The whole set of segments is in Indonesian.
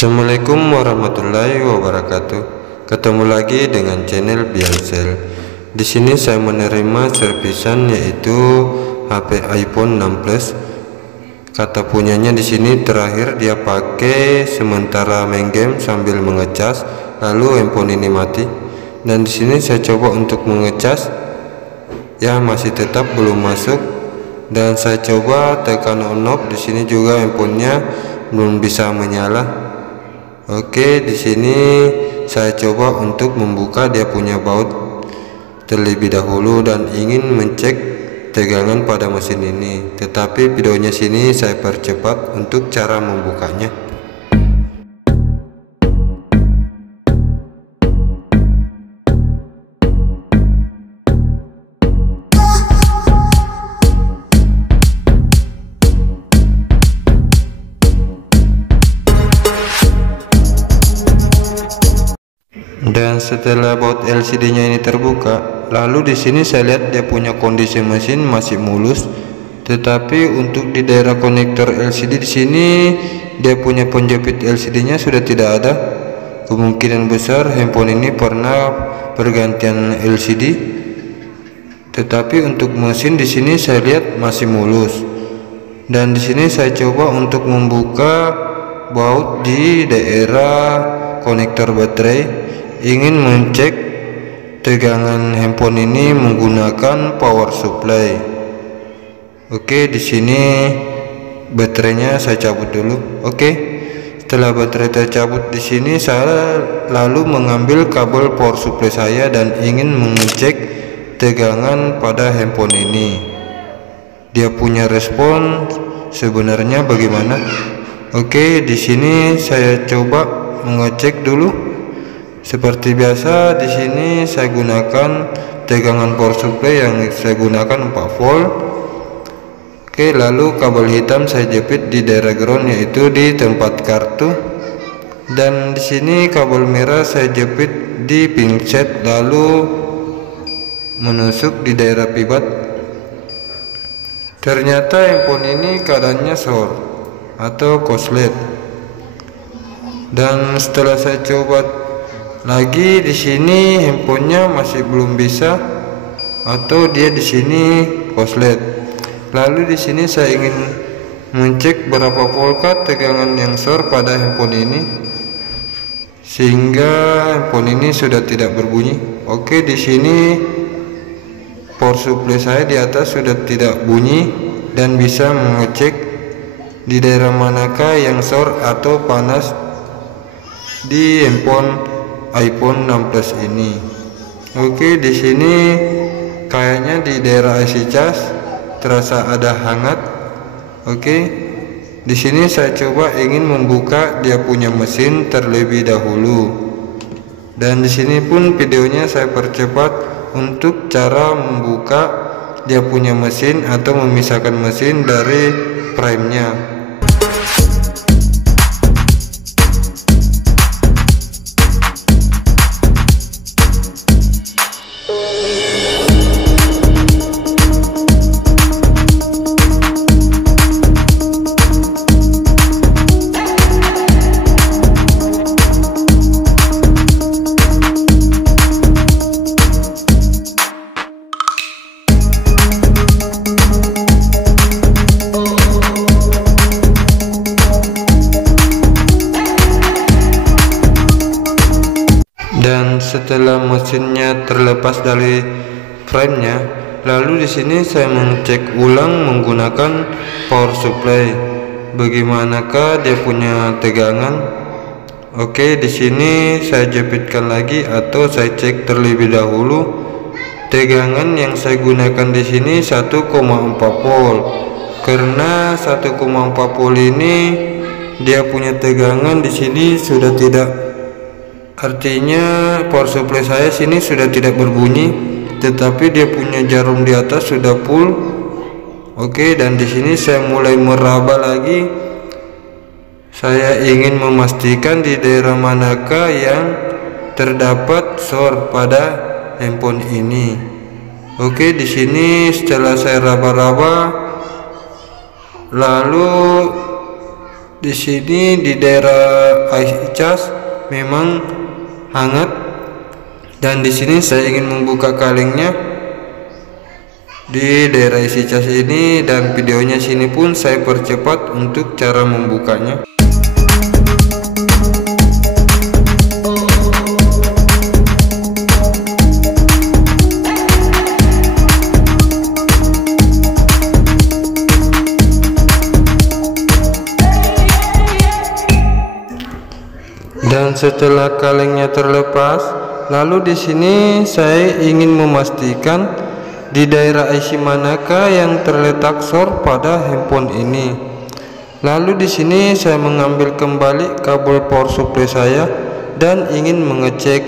Assalamualaikum warahmatullahi wabarakatuh. Ketemu lagi dengan channel Biansel. Di sini saya menerima servisan yaitu HP iPhone 6 Plus. Kata punyanya di sini terakhir dia pakai sementara main game sambil mengecas, lalu handphone ini mati. Dan di sini saya coba untuk mengecas, ya masih tetap belum masuk. Dan saya coba tekan on off, di sini juga handphonenya belum bisa menyala. Oke, di sini saya coba untuk membuka dia punya baut terlebih dahulu dan ingin mencek tegangan pada mesin ini. Tetapi videonya sini saya percepat untuk cara membukanya. Dan setelah baut LCD-nya ini terbuka, lalu di sini saya lihat dia punya kondisi mesin masih mulus. Tetapi untuk di daerah konektor LCD di sini dia punya penjepit LCD-nya sudah tidak ada. Kemungkinan besar handphone ini pernah pergantian LCD. Tetapi untuk mesin di sini saya lihat masih mulus. Dan di sini saya coba untuk membuka baut di daerah konektor baterai, ingin mencek tegangan handphone ini menggunakan power supply. Oke, di sini baterainya saya cabut dulu. Oke, setelah baterai tercabut di sini saya lalu mengambil kabel power supply saya dan ingin mengecek tegangan pada handphone ini. Dia punya respon sebenarnya bagaimana? Oke, di sini saya coba mengecek dulu. Seperti biasa di sini saya gunakan tegangan power supply yang saya gunakan 4 volt. Oke, lalu kabel hitam saya jepit di daerah ground yaitu di tempat kartu. Dan di sini kabel merah saya jepit di pinset lalu menusuk di daerah pivot. Ternyata handphone ini keadaannya short atau korslet. Dan setelah saya coba lagi di sini handphonenya masih belum bisa, atau dia di sini korslet. Lalu di sini saya ingin mencek berapa voltkah tegangan yang short pada handphone ini sehingga handphone ini sudah tidak berbunyi. Oke, di sini power supply saya di atas sudah tidak bunyi dan bisa mengecek di daerah manakah yang short atau panas di handphone iPhone 6 Plus ini. Oke, di sini kayaknya di daerah IC cas terasa ada hangat. Oke, di sini saya coba ingin membuka dia punya mesin terlebih dahulu. Dan di sini pun videonya saya percepat untuk cara membuka dia punya mesin atau memisahkan mesin dari frame-nya. Dan setelah mesinnya terlepas dari frame-nya, lalu di sini saya mengecek ulang menggunakan power supply. Bagaimanakah dia punya tegangan? Oke, di sini saya jepitkan lagi atau saya cek terlebih dahulu. Tegangan yang saya gunakan di sini 1,4 volt. Karena 1,4 volt ini dia punya tegangan di sini sudah tidak. Artinya power supply saya sini sudah tidak berbunyi, tetapi dia punya jarum di atas sudah full. Oke, dan di sini saya mulai meraba lagi. Saya ingin memastikan di daerah manakah yang terdapat short pada handphone ini. Oke, di sini setelah saya raba-raba, lalu di sini di daerah IC cas memang hangat, dan di sini saya ingin membuka kalengnya di daerah IC cas ini, dan videonya sini pun saya percepat untuk cara membukanya. Dan setelah kalengnya terlepas, lalu di sini saya ingin memastikan di daerah IC manakah yang terletak SOR pada handphone ini. Lalu di sini saya mengambil kembali kabel power supply saya dan ingin mengecek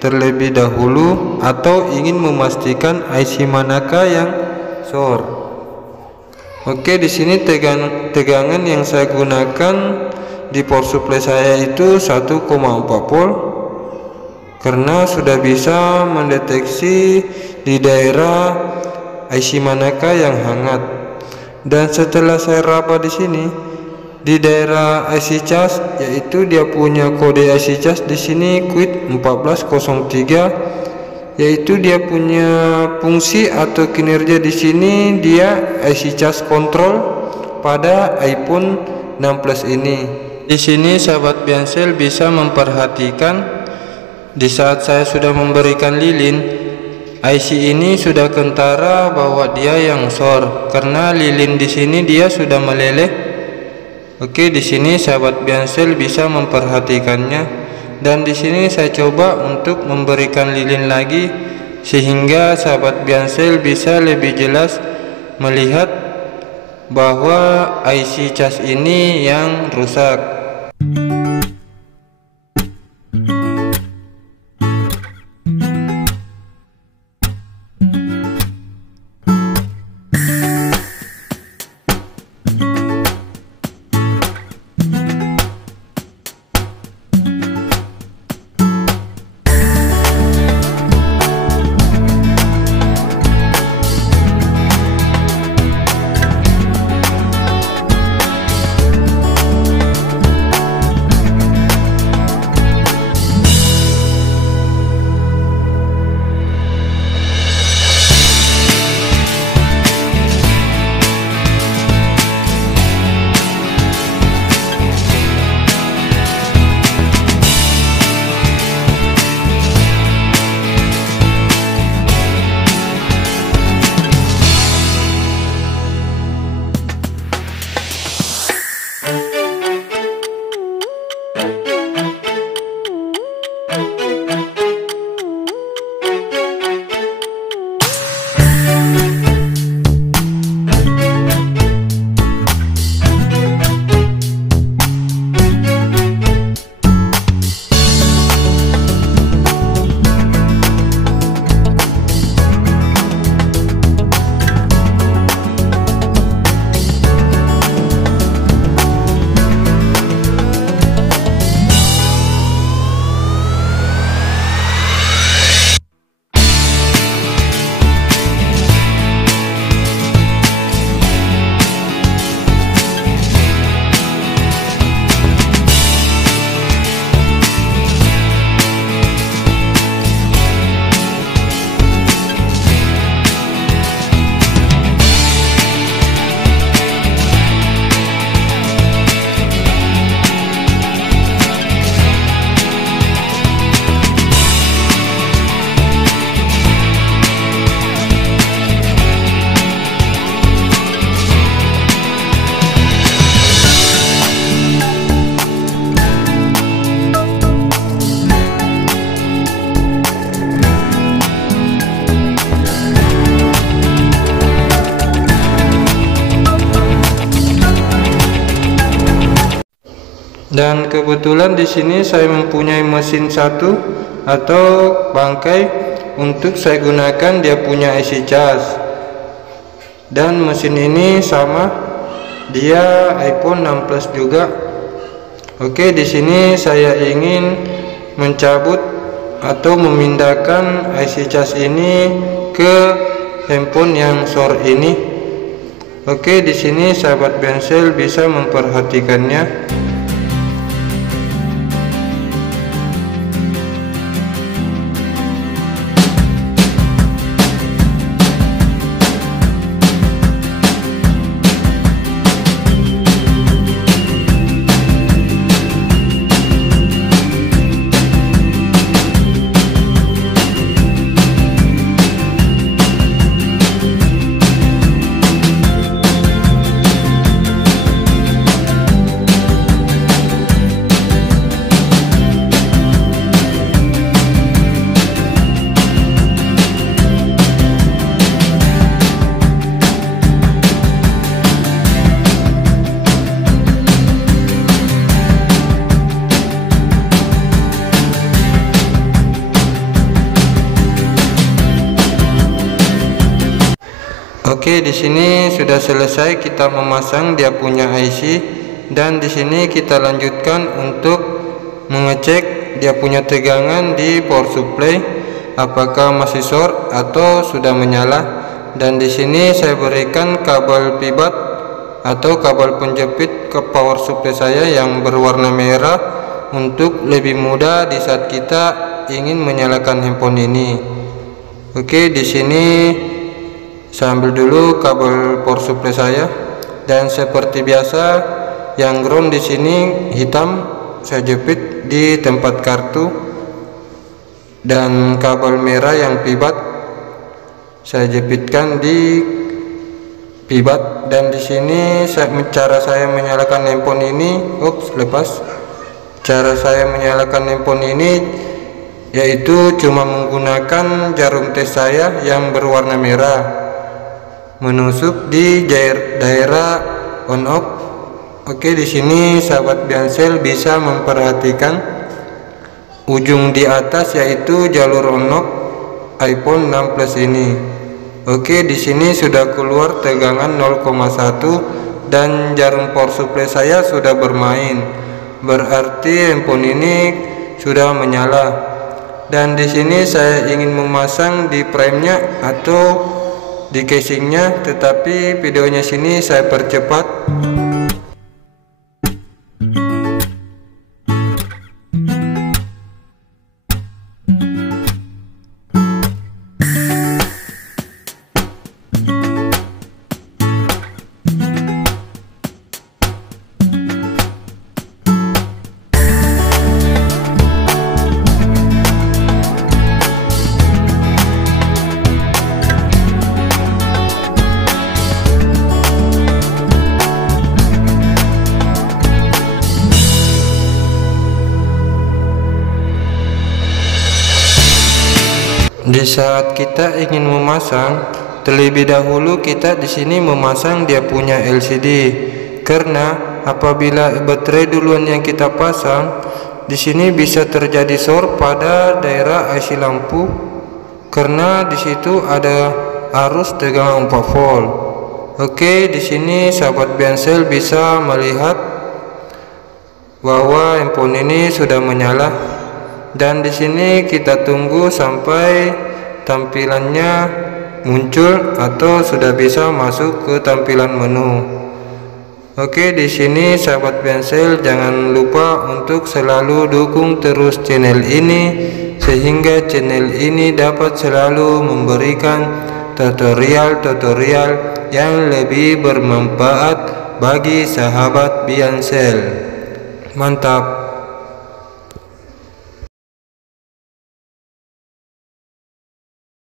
terlebih dahulu atau ingin memastikan IC manakah yang SOR. Oke, di sini tegangan yang saya gunakan di power supply saya itu 1,4 volt, karena sudah bisa mendeteksi di daerah IC manakah yang hangat. Dan setelah saya raba di sini di daerah IC cas, yaitu dia punya kode IC cas di sini quit 1403, yaitu dia punya fungsi atau kinerja di sini dia IC cas control pada iPhone 6 Plus ini. Di sini sahabat Biancel bisa memperhatikan di saat saya sudah memberikan lilin, IC ini sudah kentara bahwa dia yang SOR karena lilin di sini dia sudah meleleh. Oke, di sini sahabat Biancel bisa memperhatikannya, dan di sini saya coba untuk memberikan lilin lagi sehingga sahabat Biancel bisa lebih jelas melihat bahwa IC cas ini yang rusak. Dan kebetulan di sini saya mempunyai mesin satu atau bangkai untuk saya gunakan, dia punya IC cas. Dan mesin ini sama, dia iPhone 6 Plus juga. Oke, di sini saya ingin mencabut atau memindahkan IC cas ini ke handphone yang SOR ini. Oke, di sini sahabat Bensel bisa memperhatikannya. Oke, di sini sudah selesai kita memasang dia punya IC, dan di sini kita lanjutkan untuk mengecek dia punya tegangan di power supply apakah masih short atau sudah menyala. Dan di sini saya berikan kabel pibat atau kabel penjepit ke power supply saya yang berwarna merah untuk lebih mudah di saat kita ingin menyalakan handphone ini. Oke, di sini saya ambil dulu kabel power supply saya, dan seperti biasa yang ground di sini hitam saya jepit di tempat kartu, dan kabel merah yang pibat saya jepitkan di pibat. Dan di sini cara saya menyalakan handphone ini, cara saya menyalakan handphone ini yaitu cuma menggunakan jarum tes saya yang berwarna merah, menusuk di daerah on off. Oke, di sini sahabat Bensel bisa memperhatikan ujung di atas yaitu jalur on off iPhone 6 Plus ini. Oke, di sini sudah keluar tegangan 0,1 dan jarum power supply saya sudah bermain. Berarti handphone ini sudah menyala. Dan di sini saya ingin memasang di frame-nya atau di casingnya, tetapi videonya sini saya percepat. Di saat kita ingin memasang, terlebih dahulu kita di sini memasang dia punya LCD, karena apabila baterai duluan yang kita pasang, di sini bisa terjadi short pada daerah IC lampu, karena di situ ada arus tegangan 4 volt. Oke, di sini sahabat Bensel bisa melihat bahwa handphone ini sudah menyala. Dan di sini kita tunggu sampai tampilannya muncul atau sudah bisa masuk ke tampilan menu. Oke, di sini sahabat Bensel jangan lupa untuk selalu dukung terus channel ini sehingga channel ini dapat selalu memberikan tutorial-tutorial yang lebih bermanfaat bagi sahabat Bensel. Mantap.